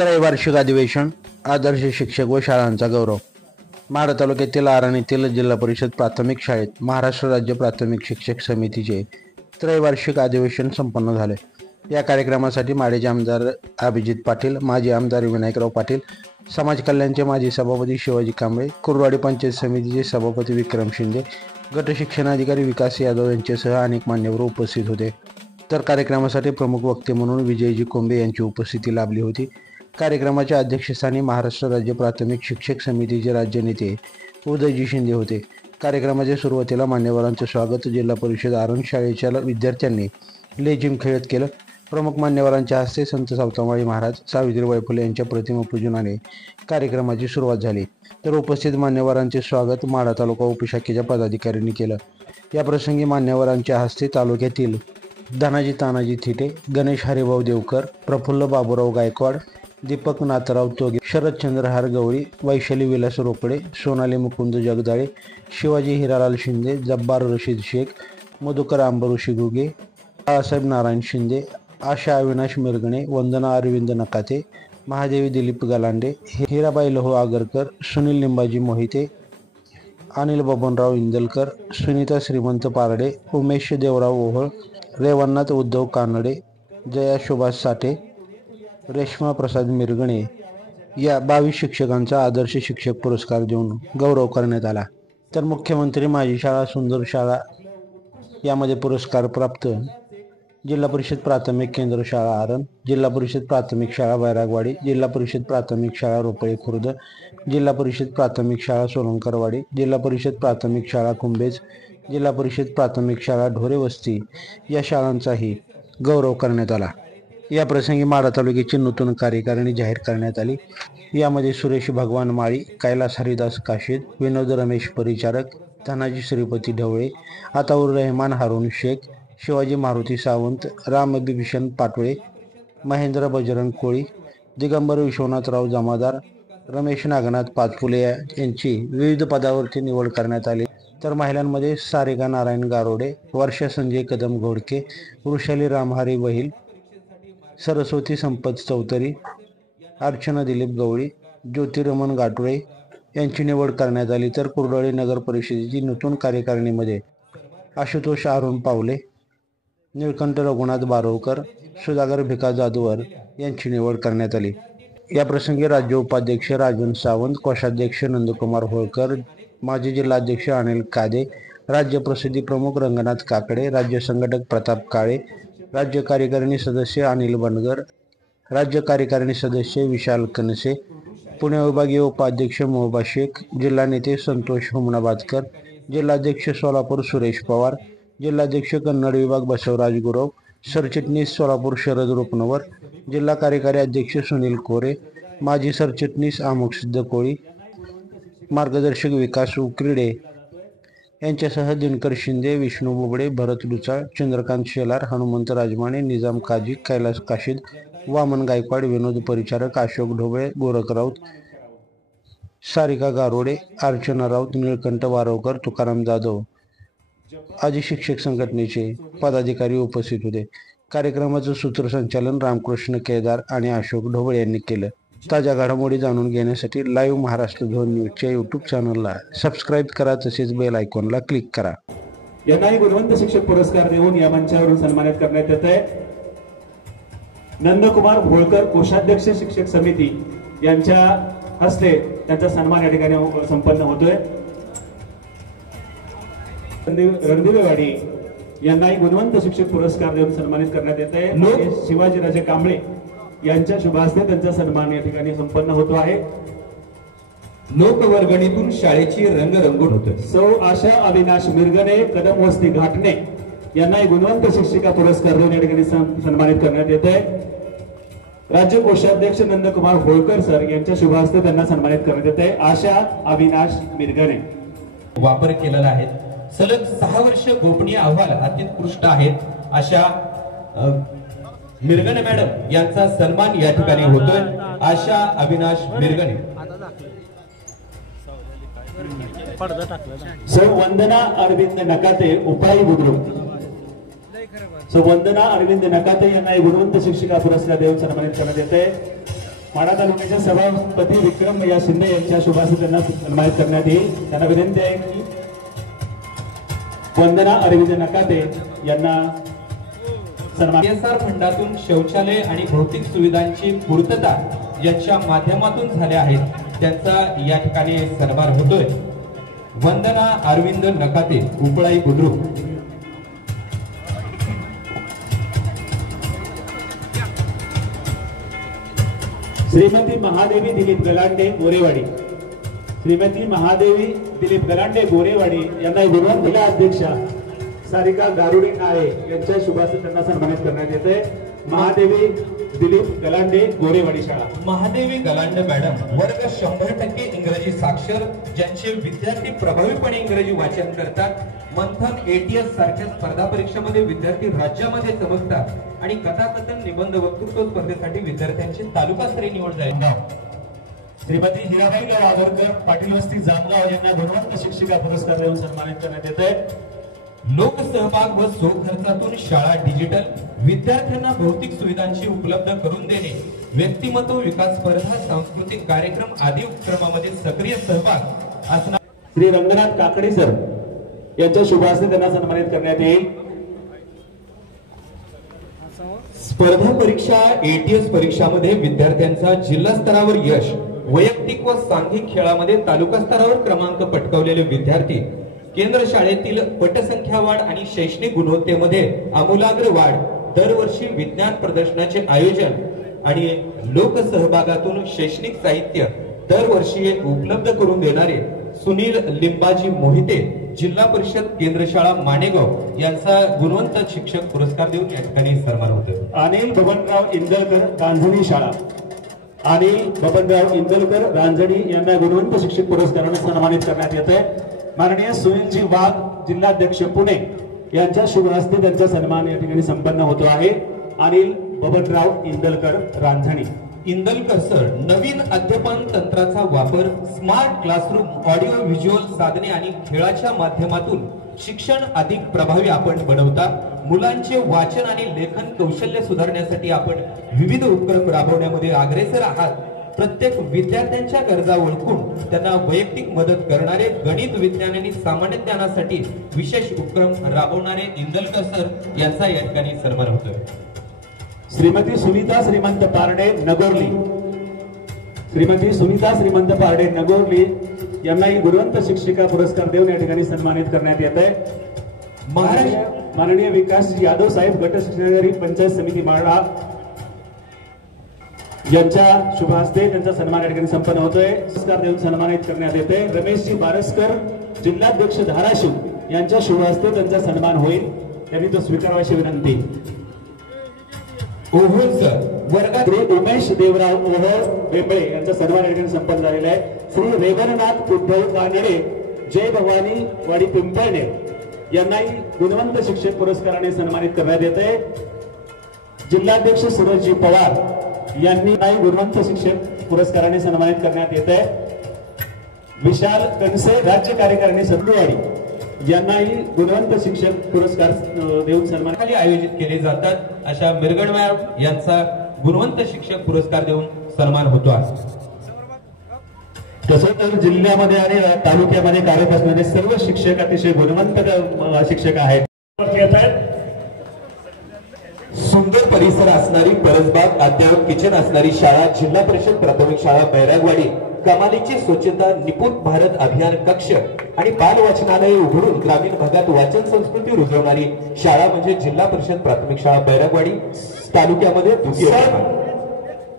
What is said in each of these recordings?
त्रैवार्षिक अधिवेशन आदर्श शिक्षक व शाळांचा गौरव। माढा तालुक्यातील आरण येथील जिल्हा परिषद प्राथमिक शाळेत महाराष्ट्र राज्य प्राथमिक शिक्षक समितीचे त्रैवार्षिक अधिवेशन संपन्न झाले। या कार्यक्रमासाठी माढेचे आमदार अभिजित पाटील, माजी आमदार विनायकराव पाटील, समाज कल्याणचे माजी सभापती शिवाजी कांबळे, कुर्डवाडी पंचायत समितीचे सभापती विक्रम शिंदे, गट शिक्षणाधिकारी विकास यादव यांच्यासह अनेक मान्यवर उपस्थित होते। तर कार्यक्रमासाठी प्रमुख वक्ते म्हणून विजयजी कोंबे यांची उपस्थिती लाभली होती। कार्यक्रमाच्या अध्यक्षस्थानी महाराष्ट्र राज्य प्राथमिक शिक्षक समितीचे राज्य नेते उदयजी शिंदे होते। कार्यक्रमाच्या सुरुवातीला मान्यवरांचे स्वागत जिल्हा परिषद आरण शाळेच्या विद्यार्थ्यांनी लेझिम खेळत केलं। प्रमुख मान्यवरांच्या हस्ते संत सावतामाळी महाराज, सावित्रीबाई फुले यांच्या प्रतिमा पूजनाने कार्यक्रमाची सुरुवात झाली। तर उपस्थित मान्यवरांचे स्वागत माढा तालुका उपशाखेच्या पदाधिकाऱ्यांनी केलं। या प्रसंगी मान्यवरांच्या हस्ते तालुक्यातील धनाजी तानाजी थिटे, गणेश हरिभाऊ देवकर, प्रफुल्ल बाबूराव गायकवाड, दीपक नाथराव तोगे, शरदचंद्र हार गवळी, वैशाली विलास रोकडे, सोनाली मुकुंद जगदाळे, शिवाजी हिरालाल शिंदे, जब्बार रशीद शेख, मधुकर अंबरुशी घुगे, बाळासाहेब नारायण शिंदे, आशा अविनाश मिरगणे, वंदना अरविंद नकाते, महादेवी दिलीप गलांडे, हिराबाई लहू आगरकर, सुनील लिंबाजी मोहिते, अनिल बबनराव इंदलकर, सुनीता श्रीमंत पारडे, उमेश देवराव ओहळ, रेवन्नाथ उद्धव कानडे, जया सुभाष साठे, रेश्मा प्रसाद मिरगणे या 22 शिक्षकांचा आदर्श शिक्षक पुरस्कार देऊन गौरव करण्यात आला। तर मुख्यमंत्री माझी शाळा सुंदर शाळा यामध्ये पुरस्कार प्राप्त जिल्हा परिषद प्राथमिक केंद्र शाळा आरण, जिल्हा परिषद प्राथमिक शाळा बैरागवाडी, जिल्हा परिषद प्राथमिक शाळा रोपळे खुर्द, जिल्हा परिषद प्राथमिक शाळा सोलंकरवाडी, जिल्हा परिषद प्राथमिक शाळा कुंभेज, जिल्हा परिषद प्राथमिक शाळा ढोरे वस्ती या शाळांचाही गौरव करण्यात आला। या प्रसंगी माढा तालुक्याची नूतन कार्यकारिणी जाहीर करण्यात आली। यामध्ये सुरेश भगवान माळी, कैलास हरिदास काशीद, विनोद रमेश परिचारक, धनाजी श्रीपती ढवळे, अताउर रहमान हारून शेख, शिवाजी मारुती सावंत, राम बिभीषण पाटोळे, महेंद्र बजरंग कोळी, दिगंबर विश्वनाथराव जमादार, रमेश नागनाथ पाचपुले यांची विविध पदावरती निवड करण्यात आली। तर महिलांमध्ये सारिका नारायण गारोडे, वर्षा संजय कदम घोडके, वृषाली रामहारी बहिल, सरस्वती संपत चौधरी, अर्चना दिलीप गवळी, ज्योतिरमण गाटुळे यांची निवड करण्यात आली। तर कुर्डवाडी नगर परिषदेची नूतन कार्यकारिणीमध्ये आशुतोष अरुण पावले, निळकंठ रघुनाथ बारोवकर, सुधाकर भिका जाधवर यांची निवड करण्यात आली। या प्रसंगी राज्य उपाध्यक्ष राजन सावंत, कोषाध्यक्ष नंदकुमार होळकर, माजी जिल्हाध्यक्ष अनिल कादे, राज्य प्रसिद्धी प्रमुख रंगनाथ काकडे, राज्य संघटक प्रताप काळे, राज्य कार्यकारिणी सदस्य अनिल बनगर, राज्य कार्यकारिणी सदस्य विशाल कनसे, पुणे विभागीय उपाध्यक्ष मोहबा शेख, जिल्हा नेते संतोष हुमनाबादकर, जिल्हाध्यक्ष सोलापूर सुरेश पवार, जिल्हाध्यक्ष कन्नड विभाग बसवराज गुरव, सरचिटणीस सोलापूर शरद रुपनवर, जिल्हा कार्यकारी अध्यक्ष सुनील कोरे, माजी सरचिटणीस अमोक सिद्ध कोळी, मार्गदर्शक विकास उक्रीडे यांच्यासह दिनकर शिंदे, विष्णू बोबडे, भरत डुचाळ, चंद्रकांत शेलार, हनुमंत राजमाने, निजाम काजी, कैलास काशीद, वामन गायकवाड, विनोद परिचारक, अशोक ढोबळे, गोरख राऊत, सारिका गारोडे, अर्चना राऊत, निळकंठ वारवकर, तुकाराम जाधव आदी शिक्षक संघटनेचे पदाधिकारी उपस्थित होते। कार्यक्रमाचं सूत्रसंचालन रामकृष्ण केदार आणि अशोक ढोबळे यांनी केलं। ताज्या घडामोडी जाणून घेण्यासाठी लाईव्ह महाराष्ट्र झोन न्यूजच्या यूट्यूब चॅनलला सबस्क्राईब करा, तसेच बेल आयकॉनला क्लिक करा। यांनाही गुणवंत शिक्षक पुरस्कार देऊन या मंचावरून सन्मानित करण्यात येत आहे। नंदकुमार होळकर, कोषाध्यक्ष शिक्षक समिती यांच्या हस्ते त्यांचा सन्मान या ठिकाणी संपन्न होतोय। रणदिवेवाडी यांनाही गुणवंत शिक्षक पुरस्कार देऊन सन्मानित करण्यात येत आहे। शिवाजीराजे कांबळे यांच्या शुभ हस्ते त्यांचा सन्मान या ठिकाणी संपन्न होतो आहे। लोकवर्गणीतून शाळेची रंगरंगोट होते। सौ आशा अविनाश मिरगणे, कदम वस्ती घाटणे यांनाही गुणवंत शिक्षिका पुरस्कार देऊन या ठिकाणी सन्मानित करण्यात येत आहे। राज्य कोषाध्यक्ष नंदकुमार होळकर सर यांच्या शुभ हस्ते त्यांना सन्मानित करण्यात येत आहे। आशा अविनाश मिरगणे वापर केलेला आहे। सलग 6 वर्ष गोपनीय अहवाल अत्युत्कृष्ट आहेत अशा मिरगणे मॅडम यांचा सन्मान या ठिकाणी होतोय। आशा अविनाश मिरगणे, सौ वंदना अरविंद नकाते, उपाई बुद्रुक, सौ वंदना अरविंद नकाते यांना गुणवंत शिक्षिका पुरस्कार देऊन सन्मानित करण्यात येते। माढा तालुक्याचे सभापती विक्रम या शिंदे यांच्या शुभ हस्ते त्यांना सन्मानित करण्यात येईल। त्यांना विनंती आहे की वंदना अरविंद नकाते यांना सन्मान। CSR फंडातून शौचालय आणि भौतिक सुविधांची पूर्तता यांच्या माध्यमातून झाल्या आहेत, त्यांचा या ठिकाणी सन्मान होतोय। वंदना अरविंद नकाते, उपळाई बुद्रुक। श्रीमती महादेवी दिलीप गलांडे गोरेवाडी, श्रीमती महादेवी दिलीप गलांडे गोरेवाडी यांना गुणवंत जिल्हा अध्यक्षा सारिका गारुडी नाळे यांच्या शुभ हस्ते त्यांना सन्मानित करण्यात येते। महादेवी दिलीप गलांडे गोरेवाडी शाळा। महादेवी गलांडे मॅडम वर्ग 100% इंग्रजी साक्षर, ज्यांचे विद्यार्थी प्रभावीपणे इंग्रजी वाचन करतात। मंथन ATS सारख्या स्पर्धा परीक्षेमध्ये विद्यार्थी राज्यामध्ये चमकतात आणि कथाकथन निबंध वक्तृत्व स्पर्धेसाठी विद्यार्थ्यांची तालुकास्तरीय निवड झाली। श्रीमती हिराबाई गावकर पाटील वस्ती जामगाव यांना गुणवंत शिक्षिका पुरस्कार देऊन सन्मानित करण्यात येते। लोकसहभाग व स्वखर्चातून शाळा डिजिटल, विद्यार्थ्यांना भौतिक सुविधांची उपलब्ध करून देणे, व्यक्तिमत्व विकास स्पर्धा, सांस्कृतिक कार्यक्रम आदी उपक्रमामध्ये सक्रिय सहभाग असणार। श्री रंगनाथ काकडे सर यांच्या शुभ हस्ते त्यांना सन्मानित करण्यात येईल। स्पर्धा परीक्षा ATS परीक्षामध्ये विद्यार्थ्यांचा जिल्हा स्तरावर यश, वैयक्तिक व सांघिक खेळामध्ये तालुका स्तरावर क्रमांक पटकावलेले विद्यार्थी, केंद्र शाळेतील पटसंख्या वाढ आणि शैक्षणिक गुणवत्तेमध्ये आमूलाग्र वाढ, दरवर्षी विज्ञान प्रदर्शनाचे आयोजन आणि लोकसहभागातून शैक्षणिक साहित्य दरवर्षी उपलब्ध करून देणारे सुनील लिंबाजी मोहिते, जिल्हा परिषद केंद्र शाळा माणेगाव यांचा गुणवंत शिक्षक पुरस्कार देऊन या ठिकाणी सन्मान होतो। अनिल बबनराव इंदलकर रांजणी शाळा, अनिल बबनराव इंदलकर रांजणी यांना गुणवंत शिक्षक पुरस्काराने सन्मानित करण्यात येते। माननीय सुनीलजी वाघ जिल्हाध्यक्ष पुणे यांच्या शुभ हस्ते त्यांचा सन्मान या ठिकाणी संपन्न होतो आहे। अनिल बबनराव इंदलकर रांजणी। इंदलकर सर, नवीन अध्यापन तंत्राचा वापर, स्मार्ट क्लासरूम, ऑडिओ व्हिज्युअल साधने आणि खेळाच्या माध्यमातून शिक्षण अधिक प्रभावी आपण बनवता। मुलांचे वाचन आणि लेखन कौशल्य सुधारण्यासाठी आपण विविध उपक्रम राबवण्यामध्ये अग्रेसर आहात। प्रत्येक विद्यार्थ्यांच्या गरजा ओळखून त्यांना वैयक्तिक मदत करणारे, गणित, विज्ञान आणि सामान्य ज्ञानासाठी विशेष उपक्रम राबवणारे इंदलकर सर यांचा या ठिकाणी सन्मान होतोय। श्रीमती सुनीता श्रीमंत पारडे नगोर्ली, श्रीमती सुनीता श्रीमंत पारडे नगोर्ली यांनाही गुणवंत शिक्षिका पुरस्कार देऊन या ठिकाणी सन्मानित करण्यात येत आहे। माननीय विकास यादव साहेब गट शिक्षणाधिकारी पंचायत समिती माढा यांच्या शुभ हस्ते त्यांचा सन्मान या ठिकाणी संपन्न होतोय। पुरस्कार देऊन सन्मानित करण्यात येते। रमेशजी बारसकर जिल्हाध्यक्ष धाराशिव यांच्या शुभ हस्ते त्यांचा सन्मान होईल, त्यांनी तो स्वीकारावाची विनंती। ओहोळ सर वर्गात श्री उमेश देवराव ओहोळ बेंबळे यांचा सन्मान या ठिकाणी संपन्न झालेला आहे। श्री रेवणनाथ उद्धव कानडे जय भवानी वाडी पिंपळणे यांनाही गुणवंत शिक्षक पुरस्काराने सन्मानित करण्यात येते। जिल्हाध्यक्ष सुरजजी पवार यांनी गुणवंत शिक्षक पुरस्काराने सन्मानित करण्यात येत आहे। विशाल कनसे राज्य कार्यकारिणी सदुवाडी यांनाही गुणवंत शिक्षक पुरस्कार देऊन सन्मान खाली आयोजित केले जातात। अशा मिरगड मॅडम यांचा गुणवंत शिक्षक पुरस्कार देऊन सन्मान होतो आहे। तसं तर जिल्ह्यामध्ये आणि तालुक्यामध्ये कार्यरत असणारे सर्व शिक्षक अतिशय गुणवंत शिक्षक आहेत। सुंदर परिसर असणारी परसबाग, अद्यावत किचन असणारी शाळा, जिल्हा परिषद प्राथमिक शाळा बैरागवाडी, कमालीची स्वच्छता, निपुण भारत अभियान कक्ष आणि बाल वाचनालय उघडून ग्रामीण भागात वाचन संस्कृती रुजवणारी शाळा म्हणजे जिल्हा परिषद प्राथमिक शाळा बैरागवाडी, तालुक्यामध्ये द्वितीय।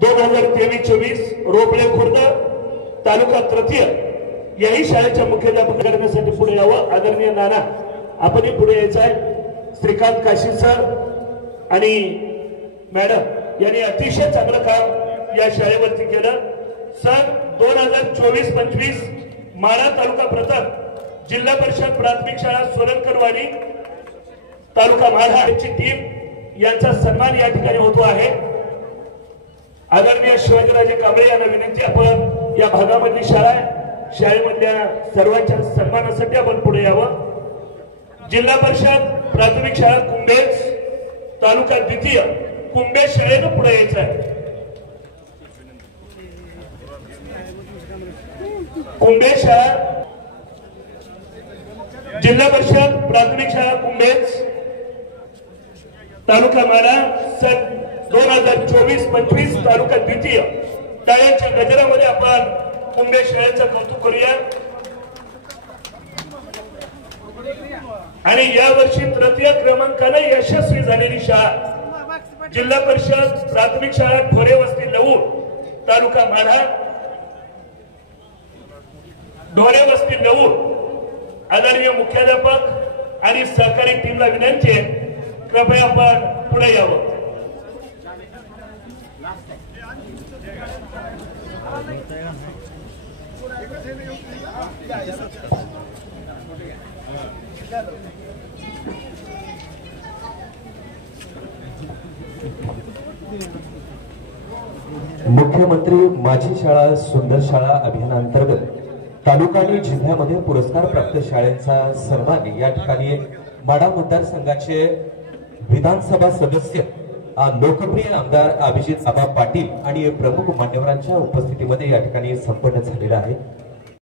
2023-24 रोपळे खुर्द तालुका तृतीय याही शाळेच्या मुख्याध्यापक करण्यासाठी पुढे यावं। आदरणीय नाना आपणही पुढे यायचं आहे। श्रीकांत काशी सर आणि मॅडम यांनी अतिशय चांगलं काम या शाळेवरती केलं। सन 2024-25 माढा तालुका प्रथम, जिल्हा परिषद प्राथमिक शाळा सोलंकरवाडी तालुका माढा यांची टीम यांचा सन्मान या ठिकाणी होतो आहे। आदरणीय शिवाजीराजे कांबळे यांना विनंती, आपण या भागामधली शाळा आहे, शाळेमधल्या सर्वांच्या सन्मानासाठी आपण पुढे यावं। जिल्हा परिषद प्राथमिक शाळा कुंभेज तालुका द्वितीय, कुंभेज शाळेनं पुढे यायचं आहे। कुंभे शाळा, जिल्हा परिषद प्राथमिक शाळा कुंभेज, तालुका माडा, सन 2024-25 तालुका द्वितीय. टाळ्यांच्या गजरामध्ये आपण कुंभे शाळेचं कौतुक करूया. आणि यावर्षी तृतीय क्रमांकाने यशस्वी झालेली शाळा जिल्हा परिषद प्राथमिक शाळा ठोरे वस्ती लवूर, तालुका माढा, ढोरे वस्ती लवूर. आदरणीय मुख्याध्यापक आणि सहकारी टीमला विनंती आहे, कृपया आपण पुढे यावं. मुख्यमंत्री माझी शाळा सुंदर शाळा अभियानांतर्गत तालुका आणि जिल्ह्यामध्ये पुरस्कार प्राप्त शाळेचा सन्मान या ठिकाणी माढा मतदारसंघाचे विधानसभा सदस्य लोकप्रिय आमदार अभिजित आबा पाटील आणि प्रमुख मान्यवरांच्या उपस्थितीमध्ये या ठिकाणी संपन्न झालेला आहे.